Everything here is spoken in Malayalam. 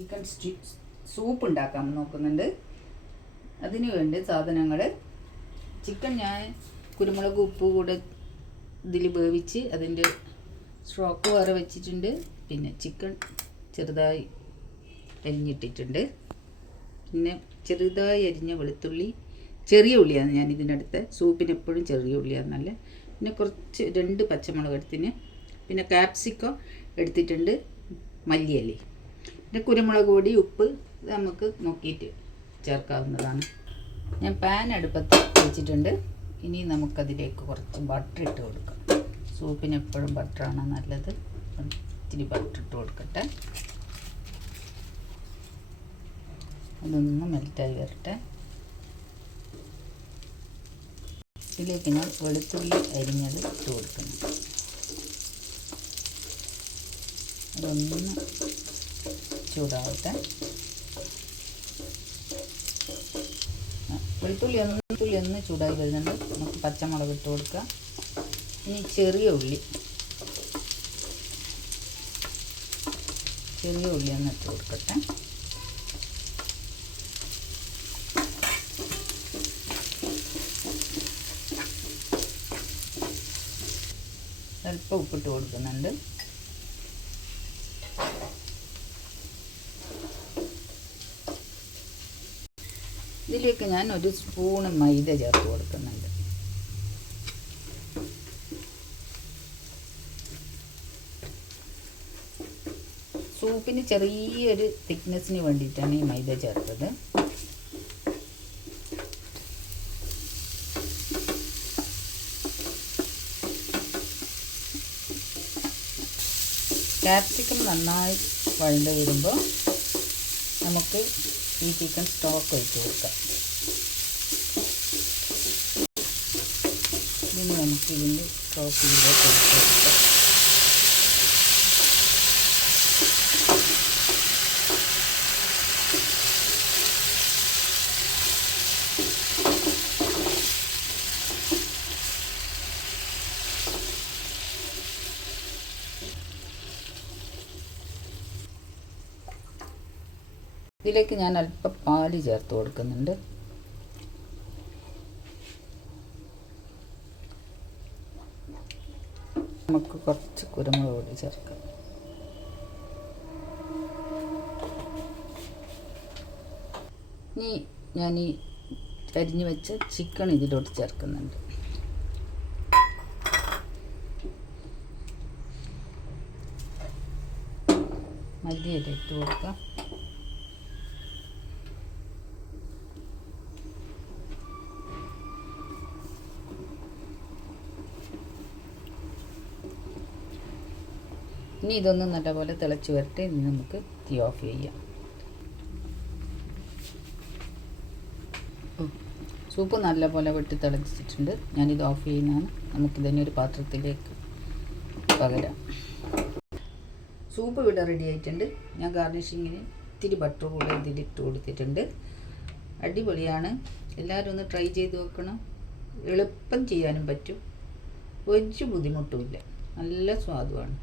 ചിക്കൻ സൂപ്പ് ഉണ്ടാക്കാൻ നോക്കുന്നുണ്ട്. അതിന് വേണ്ടി സാധനങ്ങൾ: ചിക്കൻ ഞാൻ കുരുമുളക് ഉപ്പ് കൂടെ ഇതിൽ വേവിച്ച് അതിൻ്റെ സ്ട്രോക്ക് വേറെ വെച്ചിട്ടുണ്ട്. പിന്നെ ചിക്കൻ ചെറുതായി അരിഞ്ഞിട്ടിട്ടുണ്ട്. പിന്നെ ചെറുതായി അരിഞ്ഞ വെളുത്തുള്ളി, ചെറിയ ഉള്ളിയാണ് ഞാൻ ഇതിനടുത്ത്. സൂപ്പിന് എപ്പോഴും ചെറിയ ഉള്ളിയാണ് നല്ല. പിന്നെ കുറച്ച് 2 പച്ചമുളക് എടുത്തിന്. പിന്നെ ക്യാപ്സിക്കം എടുത്തിട്ടുണ്ട്. മല്ലിയില, പിന്നെ കുരുമുളക് പൊടി, ഉപ്പ് നമുക്ക് നോക്കിയിട്ട് ചേർക്കാവുന്നതാണ്. ഞാൻ പാൻ അടുപ്പത്ത് വെച്ചിട്ടുണ്ട്. ഇനി നമുക്കതിലേക്ക് കുറച്ച് ബട്ടർ ഇട്ട് കൊടുക്കാം. സൂപ്പിന് എപ്പോഴും ബട്ടറാണ് നല്ലത്. ഇത്തിരി ബട്ടർ ഇട്ട് കൊടുക്കട്ടെ. അതൊന്ന് മെൽറ്റായി വരട്ടെ. ഇതിലേക്ക് ഞാൻ വെളുത്തുള്ളി അരിഞ്ഞത് ഇട്ട് കൊടുക്കണം. അതൊന്ന് ചൂടാവട്ടെ. വെളുത്തുള്ളി ഒന്ന് ചൂടായി വരുന്നുണ്ട്. നമുക്ക് പച്ചമുളക് ഇട്ട് കൊടുക്കാം. ഇനി ചെറിയ ഉള്ളി ഒന്ന് ഇട്ട് കൊടുക്കട്ടെ. അല്പം ഉപ്പിട്ട് കൊടുക്കുന്നുണ്ട്. ഇതിലേക്ക് ഞാൻ 1 സ്പൂൺ മൈദ ചേർത്ത് കൊടുക്കുന്നുണ്ട്. സൂപ്പിന് ചെറിയൊരു തിക്നെസ്സിന് വേണ്ടിയിട്ടാണ് ഈ മൈദ ചേർത്തത്. ക്യാപ്സിക്കം നന്നായി വഴണ്ട് വരുമ്പോൾ നമുക്ക് ഈ ചിക്കൻ സ്റ്റോക്ക് ഒഴിച്ച് കൊടുക്കാം. ഇനി നമുക്ക് ഇതിൻ്റെ സ്റ്റോക്ക് ഇതിലേക്ക് ഒഴിച്ച് കൊടുക്കാം. ഇതിലേക്ക് ഞാൻ അല്പം പാല് ചേർത്ത് കൊടുക്കുന്നുണ്ട്. നമുക്ക് കുറച്ച് കുരുമുളക് പൊടി ചേർക്കാം. ഇനി ഞാൻ ഈ അരിഞ്ഞു വെച്ച ചിക്കൻ ഇതിലോട്ട് ചേർക്കുന്നുണ്ട്. മല്ലിയില ഇട്ട് കൊടുക്കാം. ഇനി ഇതൊന്ന് നല്ലപോലെ തിളച്ച് വരട്ടെ. ഇനി നമുക്ക് തീ ഓഫ് ചെയ്യാം. സൂപ്പ് നല്ലപോലെ വെട്ടി തിളച്ചിട്ടുണ്ട്. ഞാനിത് ഓഫ് ചെയ്യുന്നതാണ്. നമുക്കിതിനെ ഒരു പാത്രത്തിലേക്ക് പകരാം. സൂപ്പ് ഇവിടെ റെഡി ആയിട്ടുണ്ട്. ഞാൻ ഗാർണിഷിങ്ങിന് ഇത്തിരി ബട്ടർ കൂടെ ഇതിലിട്ട് കൊടുത്തിട്ടുണ്ട്. അടിപൊളിയാണ്. എല്ലാവരും ഒന്ന് ട്രൈ ചെയ്ത് നോക്കണം. എളുപ്പം ചെയ്യാനും പറ്റും. ഒരു ബുദ്ധിമുട്ടുമില്ല. നല്ല സ്വാദുമാണ്.